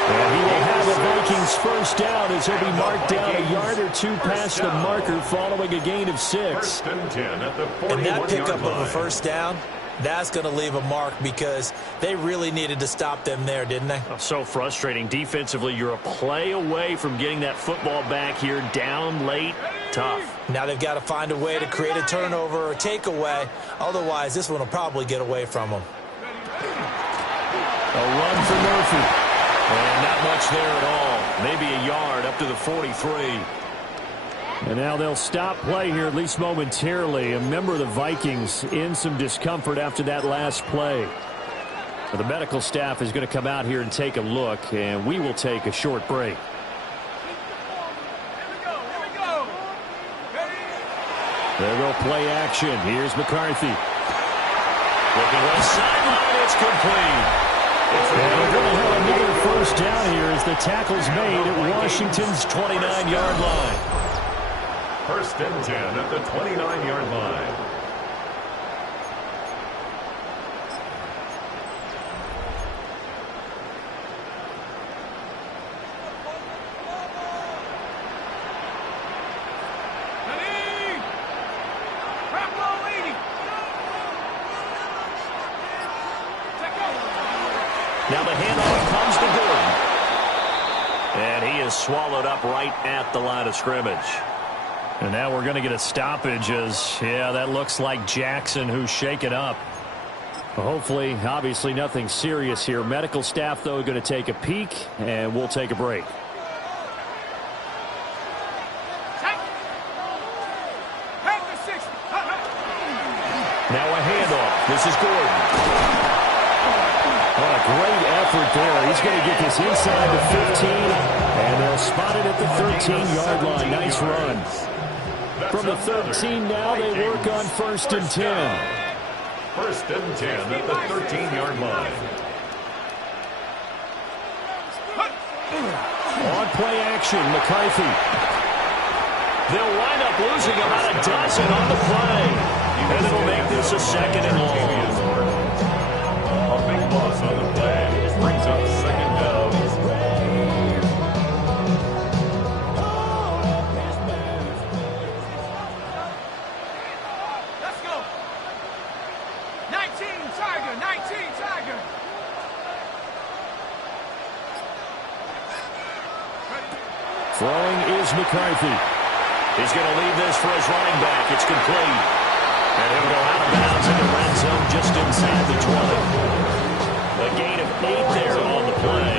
And he will have the Vikings first down as he'll be marked down a yard or 2 past the marker following a gain of 6. And that pickup of a first down, that's going to leave a mark because they really needed to stop them there, didn't they? So frustrating. Defensively, you're a play away from getting that football back here down late. Tough. Now they've got to find a way to create a turnover or takeaway. Otherwise, this one will probably get away from them. A run for Murphy. And not much there at all. Maybe a yard up to the 43. And now they'll stop play here, at least momentarily. A member of the Vikings in some discomfort after that last play. The medical staff is going to come out here and take a look, and we will take a short break. There go play action. Here's McCarthy. Looking left sideline, it's complete. And we're going to have another first down here as the tackle's made at Washington's 29-yard line. 1st and 10 at the 29-yard line. Now the handoff comes to Gordon. And he is swallowed up right at the line of scrimmage. And now we're going to get a stoppage as, yeah, that looks like Jackson who's shaken up. Hopefully, obviously nothing serious here. Medical staff, though, going to take a peek, and we'll take a break. Now a handoff. This is Gordon. What a great effort there. He's going to get this inside the 15, and they'll spot it at the 13-yard line. Nice run. From the 13 now, they work on 1st and 10. 1st and 10 at the 13-yard line. On play action, McCarthy. They'll wind up losing about a dozen on the play. And it'll make this a 2nd and long. A big loss on the play. Brings up 2nd down. Let's go. 19 Tiger, 19 Tiger. Throwing is McCarthy. He's going to leave this for his running back. It's complete. And he'll go out of bounds in the red zone just inside the 20. A gain of 8 there on the play.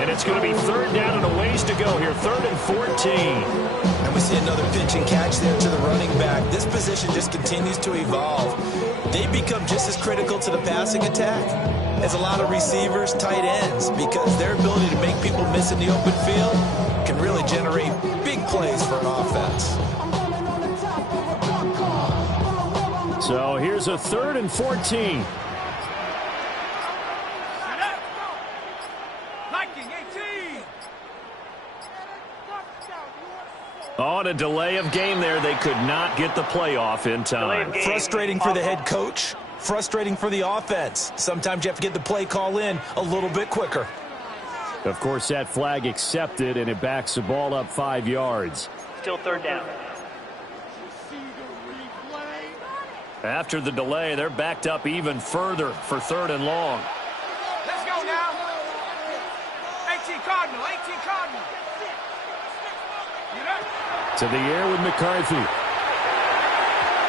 And it's going to be 3rd down and a ways to go here. 3rd and 14. And we see another pitch and catch there to the running back. This position just continues to evolve. They become just as critical to the passing attack as a lot of receivers, tight ends, because their ability to make people miss in the open field can really generate big plays for an offense. So here's a 3rd and 14. On a delay of game there, they could not get the playoff in time. Frustrating for the head coach, frustrating for the offense. Sometimes you have to get the play call in a little bit quicker. Of course, that flag accepted, and it backs the ball up 5 yards. Still third down. After the delay, they're backed up even further for 3rd and long. Let's go now. 18 Cardinal, 18 Cardinal. To the air with McCarthy.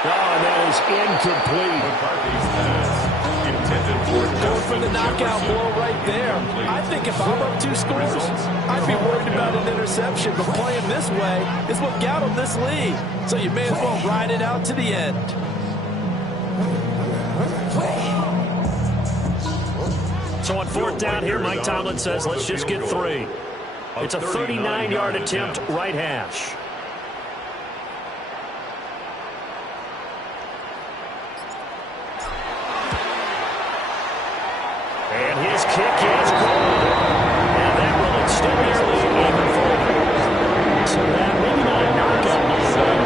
Oh, that is incomplete. McCarthy's pass intended Going for the knockout blow right there. I think if I'm up 2 scores, I'd be worried about an interception. But playing this way is what got them this lead. So you may as well ride it out to the end. So on 4th down here, Mike Tomlin says, let's just get 3. It's a 39-yard attempt, right hash. And his kick is good. And that will extend their lead even further. So that maybe not a knockout,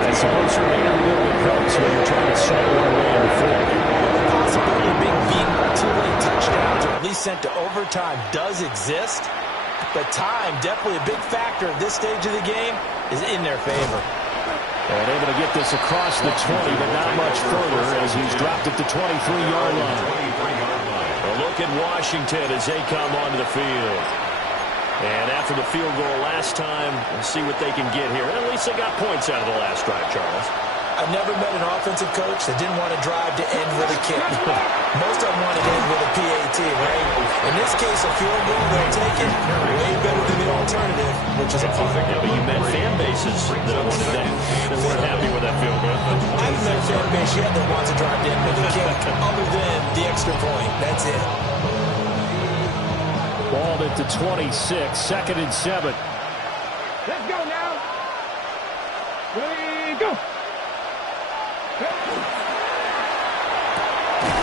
I suppose you're being a little bit close when you're trying to settle our way in the fourth. Possibility of being beaten by 2 late touchdowns, or at least sent to overtime, does exist. But time, definitely a big factor at this stage of the game, is in their favor. And able to get this across the 20, but not much further as he's dropped at the 23-yard line. A look at Washington as they come onto the field. And after the field goal last time, we'll see what they can get here. And at least they got points out of the last drive, Charles. I've never met an offensive coach that didn't want to drive to end with a kick. Most of them want to end with a PAT, right? In this case, a field goal, they'll take it way better than the alternative, which is a punt. Yeah, but you met fan bases that weren't happy with that field goal. I haven't met a fan base yet that wants to drive to end with a kick, other than the extra point. That's it. Ball at the 26, 2nd and 7. Let's go now. Ready, go.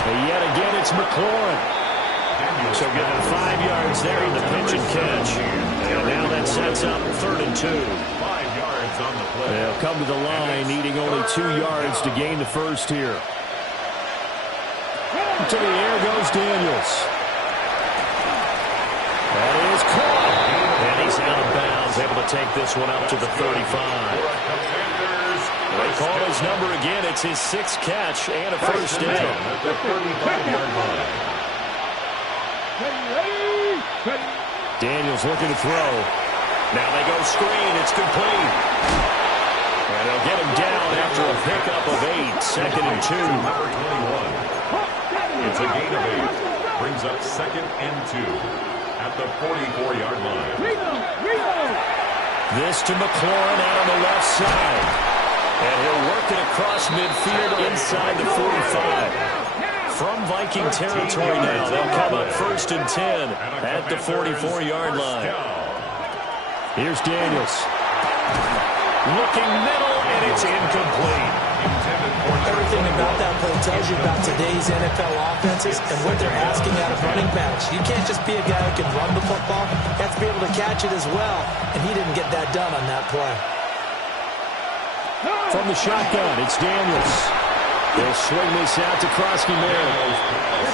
And yet again, it's McLaurin. So getting 5 yards there in the pitch and catch. And now that sets up 3rd and 2. 5 yards on the play. They'll come to the line, needing only 2 yards to gain the first here. To the air goes Daniels. That is caught. And he's out of bounds, able to take this one up to the 35. They call his number again. It's his 6th catch and a first down. At the 35-yard line. Daniels looking to throw. Now they go screen. It's complete. And they'll get him down after a pickup of 8. 2nd and 2. Number 21. It's a gain of 8. Brings up 2nd and 2 at the 44-yard line. This to McLaurin out on the left side. And he'll work it across midfield inside the 45. From Viking territory now, they'll come up 1st and 10 at the 44-yard line. Here's Daniels. Looking middle, and it's incomplete. Everything about that play tells you about today's NFL offenses and what they're asking out of running backs. You can't just be a guy who can run the football. You have to be able to catch it as well, and he didn't get that done on that play. From the shotgun, it's Daniels. They'll swing this out to Krosky-Merritt.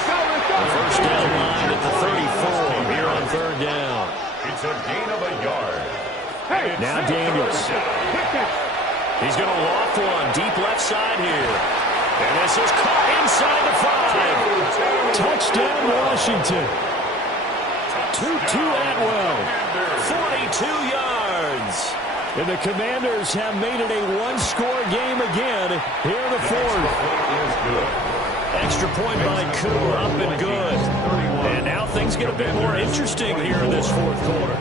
The first down line at the 34 here on 3rd down. It's a gain of a yard. Now Daniels. He's going to loft one deep left side here. And this is caught inside the 5. Touchdown, Washington. Tutu Atwell. 42 yards. And the Commanders have made it a 1-score game again here in the 4th. Extra point by Koo, up and good. And now things get a bit more interesting here in this 4th quarter.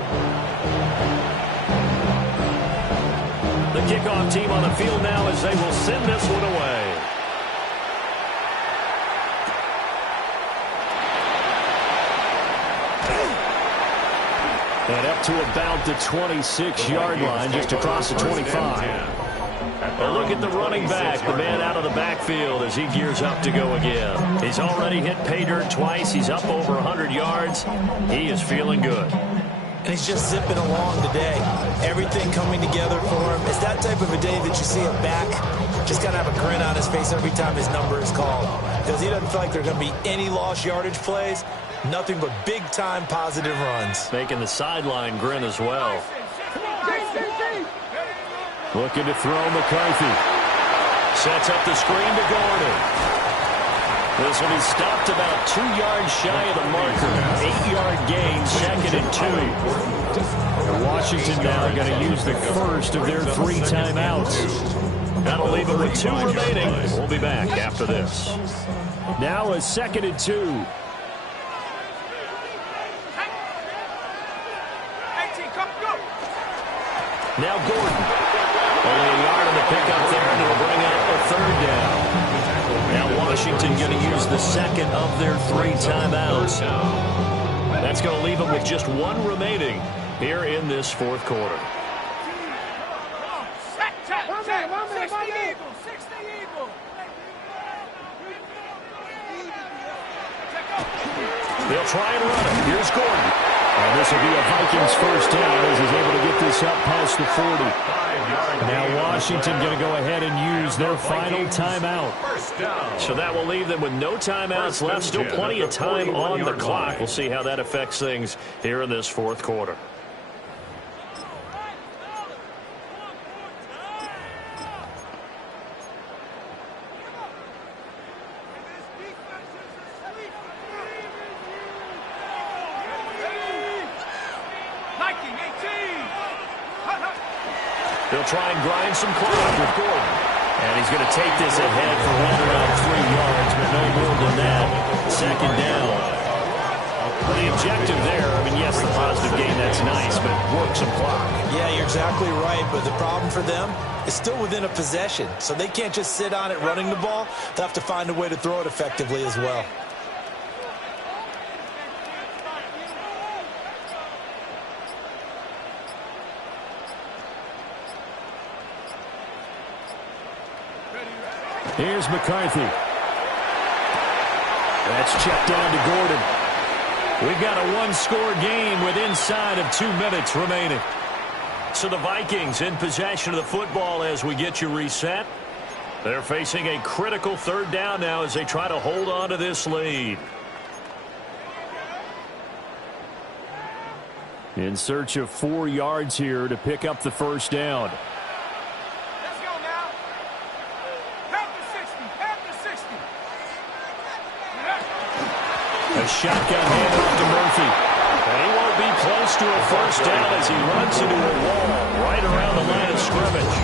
The kickoff team on the field now as they will send this one away. And up to about the 26-yard line, just across the 25. A look at the running back, the man out of the backfield as he gears up to go again. He's already hit pay dirt twice. He's up over 100 yards. He is feeling good. And he's just zipping along today. Everything coming together for him. It's that type of a day that you see a back just got to have a grin on his face every time his number is called, because he doesn't feel like there are going to be any lost yardage plays, nothing but big-time positive runs. Making the sideline grin as well. Looking to throw McCarthy. Sets up the screen to Gordon. This will be stopped about 2 yards shy of the marker. 8-yard gain, 2nd and 2. And Washington now going to use the first of their 3 timeouts. That'll leave them with 2 remaining. We'll be back after this. Now a 2nd and 2. Now Gordon. Only a yard on the pickup there, and it'll bring up a 3rd down. Now Washington going to use the 2nd of their 3 timeouts. That's going to leave them with just 1 remaining here in this 4th quarter. They'll try and run it. Here's Gordon. And this will be a Vikings first down as he's able to get this up past the 40. Now Washington going to go ahead and use their final timeout. So that will leave them with no timeouts left. Still plenty of time on the clock. We'll see how that affects things here in this 4th quarter. They'll try and grind some clock with Gordon. And he's going to take this ahead for right around 3 yards, but no more than that. 2nd down. Well, the objective there, I mean, yes, the positive gain, that's nice, but work some clock. Yeah, you're exactly right, but the problem for them is still within a possession. So they can't just sit on it running the ball. They'll have to find a way to throw it effectively as well. Here's McCarthy. That's checked down to Gordon. We've got a 1-score game with inside of 2 minutes remaining. So the Vikings in possession of the football as we get you reset. They're facing a critical 3rd down now as they try to hold on to this lead. In search of 4 yards here to pick up the first down. A shotgun handoff to Murphy. And he won't be close to a first down as he runs into a wall right around the line of scrimmage.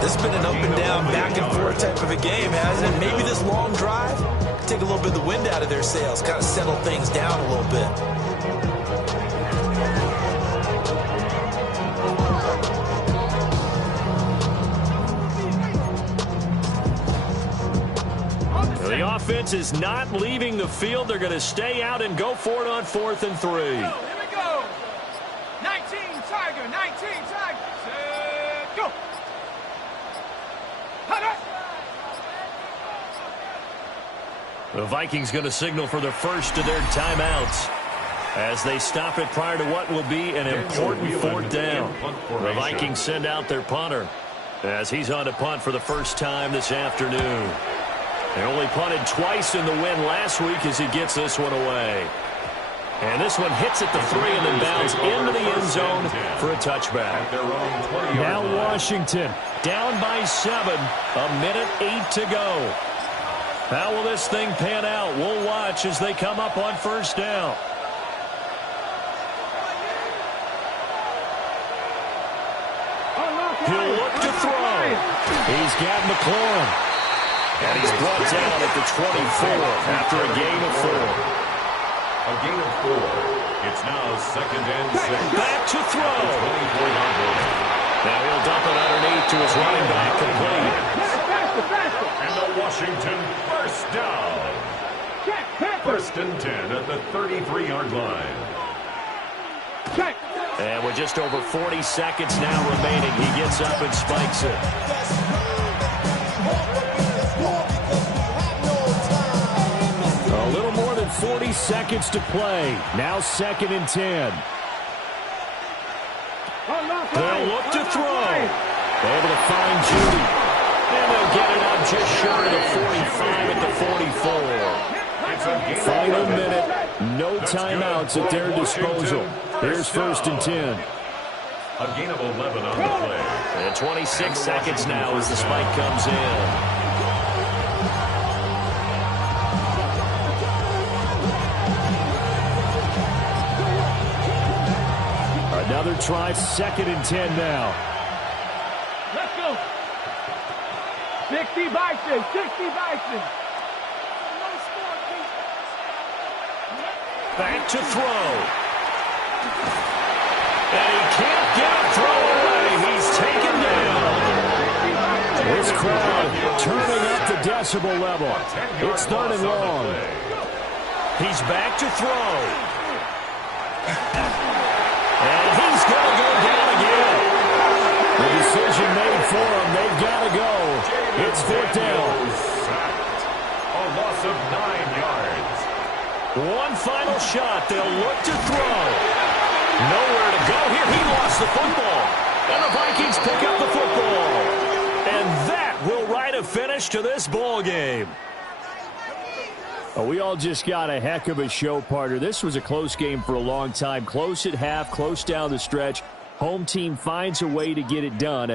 This has been an up and down, back and forth type of a game, hasn't it? Maybe this long drive could take a little bit of the wind out of their sails, kind of settle things down a little bit. The offense is not leaving the field. They're going to stay out and go for it on 4th and 3. Here we go. 19 Tiger, 19 Tiger. Set, go. The Vikings going to signal for the first of their timeouts as they stop it prior to what will be an important 4th down. The Vikings send out their punter as he's on to punt for the first time this afternoon. They only punted twice in the win last week as he gets this one away. And this one hits at the 3 and then bounds into the end zone for a touchback. Now Washington down by 7, a minute 8 to go. How will this thing pan out? We'll watch as they come up on first down. He'll look to throw. He's got McLaurin. And he's brought down at the 24 after a gain of 4. A gain of 4. It's now 2nd and 6. Back to throw. Now he'll dump it underneath to his running back, complete. And the Washington first down. 1st and 10 at the 33-yard line. And with just over 40 seconds now remaining, he gets up and spikes it. A little more than 40 seconds to play. Now 2nd and 10. They'll look to throw. Able to find Judy. And they'll get it out up just short of the 45 at the 44. Final minute, no timeouts at their disposal. Here's 1st and 10. A gain of 11 on the play. And 26 seconds now as the spike comes in. Another try, 2nd and 10 now. Let's go. 60 Vikings, 60 Vikings. Back to throw. And he can't get a throw away. He's taken down. This crowd turning up the decibel level. It's 3rd and long. He's back to throw. And he's going to go down again. The decision made for him. They've got to go. It's 4th down. A loss of 9 yards. One final shot. They'll look to throw. Nowhere to go here. He lost the football. And the Vikings pick up the football. And that will write a finish to this ball game. Oh, we all just got a heck of a show, partner. This was a close game for a long time. Close at half, close down the stretch. Home team finds a way to get it done.